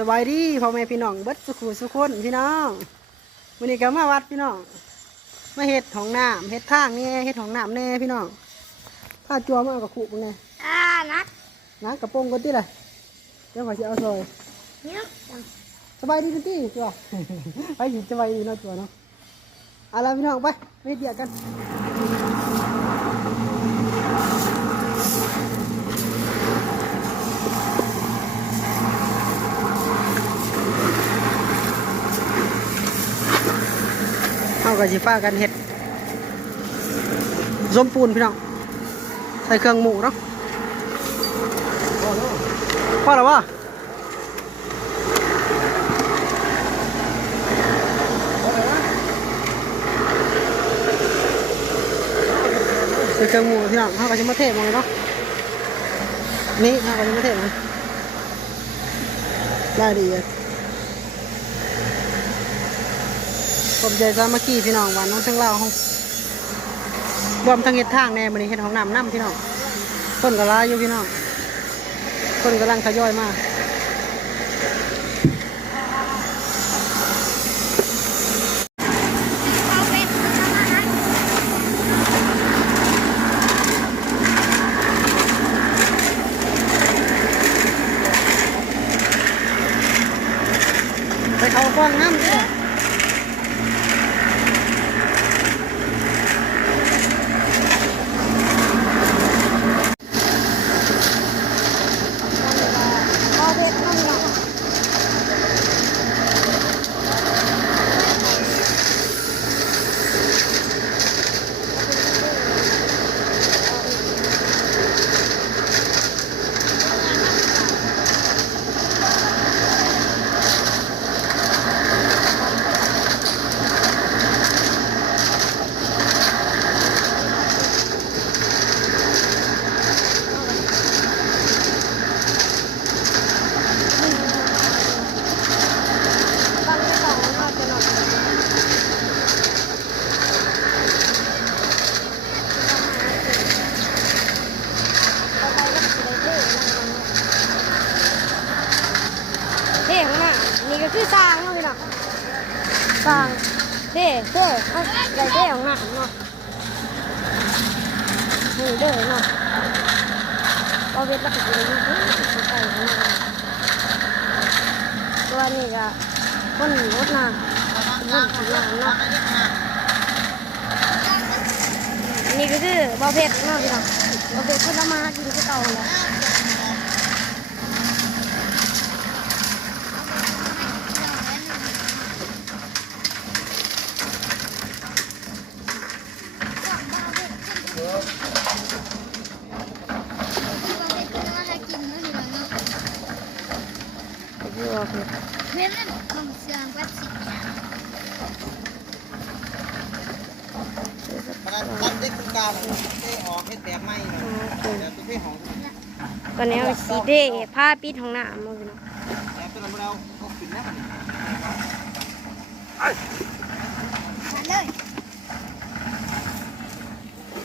สบายดีพ่อแม่พี่น้องเบิดสุขุสุขคนพี่น้องวันนี้ก็มาวัดพี่น้องมาเฮ็ดของน้ำเฮ็ดทางนี่เฮ็ดของน้ำแน่พี่น้องข้าจัวมาเอากับขู่มึงไงอ่านักน้ำกระโปรงกันที่ไรเดี๋ยวขอจะเอาซอยเนี่ยสบายดีพี่ตี้จัวไปหยิบสบายดีเนาะจัวเนาะเอาล่ะไรพี่น้องไปไปเฮ็ดเดียกกัน กับสีฟ้ากันเฮ็ดส้มปูนพี่น้องใส่เครื่องหมูเนาะพอแล้ววะใส่เครื่องหมูพี่น้องเขาก็จะมาเทมันเลยเนาะนี่เขาก็จะมาเทมันได้ดีเลย ผมใจสามัคคีพี่น้องหวานน้องทั้งเล่าห้องรวมทั้งเห็ดทางแน่มันนี้เห็ดของน้ำน้ำพี่น้องคนก็ร้ายอยู่พี่น้องคนกำลังทยอยมากอาเป็ดมาให้ ไปเขากล้องน้ำด้วย เท่ของหน้านี่ก็คือสร้างเนาะพี่น้องสร้างเท่เท่เอาใส่เท่ของหน้าเนาะนี่เด้อเนาะเอาเป็ดแล้วก็จะนเสียงใส่ของหน้าตัวนี้ก็คนรถน้ำคนขี่น้ำเนาะนี่ก็คือบอเพชรเนาะพี่น้องบอเพชรคนละมากินก็เก่าแล้ว คือ ว่าเพชรเพื่อนมันของเอมวัดสิตัดเด็กกาเลยเต้ออกให้แต่ไม่แต่ตัวที่ของก็แนวสีเดผ้าปิดของหน้ามาพี่น้องแต่ตัวเราเขาขึ้นนะมาเลย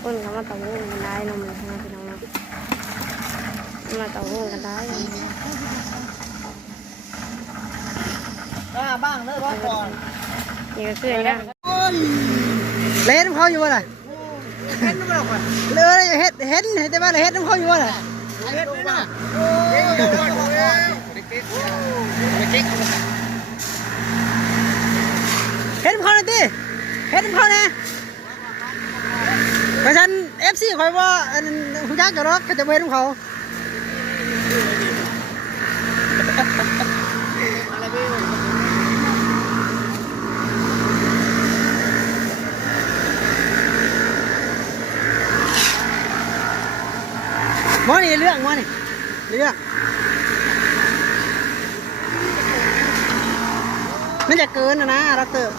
คนเขามาต่อวงกันได้เนาะมันพี่น้องเนมาต่อวงกันได้ อ่า บ้างเลิกร้องก่อนนี่ก็คือนะเล่นเขาอยู่วะน่ะเห็นไม่หรอกเลือเฮ็ดเห็นเห็นแต่ว่าเฮ็ดน้ำเขาอยู่วะน่ะเห็นด้วยนะเด็กเด็กเด็กเด็กเฮ็ดน้ำเขาหน่อยดิเฮ็ดน้ำเขาเนี่ยเพราะฉะนันเอฟซีคอยว่าอันคุณยักษ์กับรถเขาจะเฮ็ดน้ำเขา อะไรไม่รู้ ห มอนี่เรื่องมอนี่เรื่องมันจะเกินนะนะรักเตอ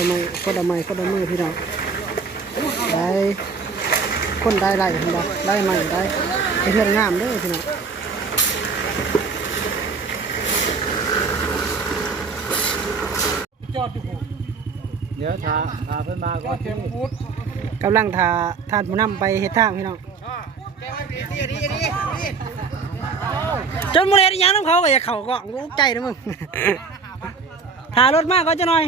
ซอยไม้ก็ดไม้ก็ดมือพี่น้องได้คนได้ไรเห็นบ่ได้ไม้ได้ไปเพื่อนงามเด้อพี่น้องเดี๋ยวทาทาเพิ่นมาก็เต็มพุทธกำลังทาทานผู้นำไปเฮ็ดทางพี่น้องจนโมเลดยังน้ำเขาก็อย่าเข่าก็รู้ใจนะมึงทารถมากก็จะหน่อย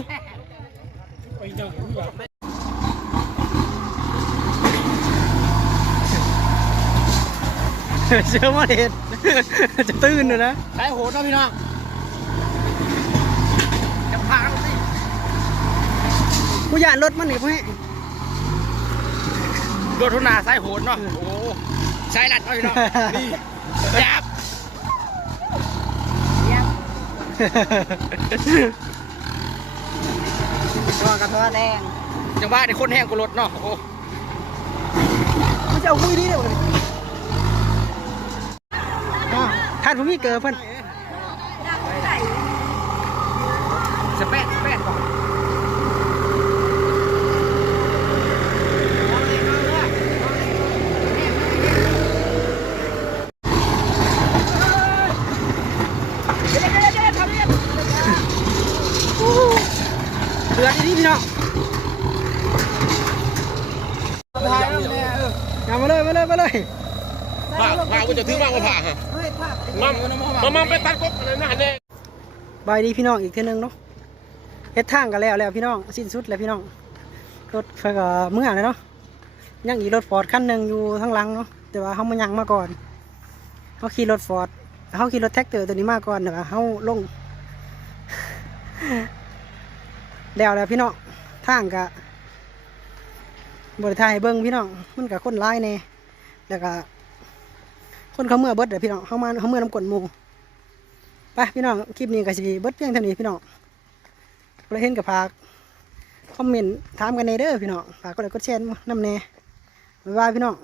เชื่อว่าเด็ดจะตื่นเลยนะสายโหดนะพี่น้องจะพาเราสิกูอยากรถมันหนีพ่อแม่รถทุนาสายโหดเนาะโอ้สายลัดเนาะพี่น้องนี่ยับ ตัวกระท้อแดงจังหวะในคนแห้งกว่ารถเนาะโอ้มันจะเอาคุยดีเดี๋ยวเลยอ้าวท่านผมมีเกิดเพิ่น สเปซสเปซก่อน เดือดดี พี่น้องถ่ายแล้วเนี่ยเอามาเลยมาเลยมาเลยผ่าผ่ากูจะถือมากกว่าผ่าฮะมามามาไปตัดกบอะไรนั่นเนี่ยบายดีพี่น้องอีกเทีนึงเนาะเฮ็ดทางกันแล้วแล้วพี่น้องสิ้นสุดแล้วพี่น้องรถเพิ่นก็เมื่อเลยเนาะยังอีกรถฟอร์ดคันหนึ่งอยู่ข้างหลังเนาะแต่ว่าเขามายังมาก่อนเขาขี่รถฟอร์ดเขาขี่รถแท็กเตอร์ตัวนี้มาก่อนเดี๋ยวเขาลง แล้วแล้วพี่น้องทางกะบริทายเบิ้งพี่น้องมันกับคนร้ายแน่แล้วก็คนเขาเมื่อเบิดเดี๋ยวพี่น้องเขามาเขาเมื่อน้ำกลนหมูไปพี่น้องคลิปนี้ก็สิเบิดเพียงเท่านี้พี่น้องเราเห็นกับพากคอมเมนต์ถามกันในเด้อพี่น้องฝากกดไลค์กดแชร์น้ำแน่บ๊ายบายพี่น้อง